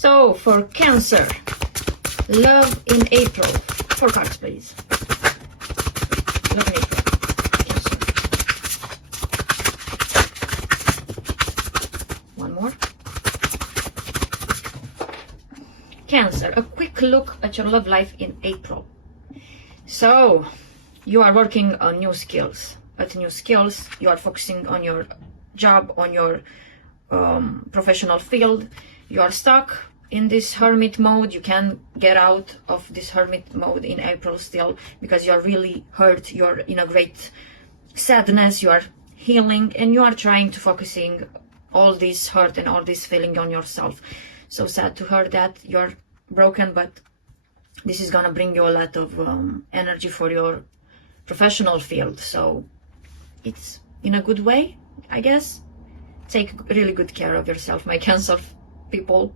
So for Cancer, love in April. 4 cards, please. Love in April. Cancer. One more. Cancer, a quick look at your love life in April. So you are working on new skills. You are focusing on your job, on your professional field. You are stuck in this hermit mode. You can get out of this hermit mode in April still, because you are really hurt. You're in a great sadness. You are healing, and you are trying to focusing all this hurt and all this feeling on yourself. So sad to hear that you're broken, but this is gonna bring you a lot of energy for your professional field. So it's in a good way, I guess. Take really good care of yourself, my Cancer people.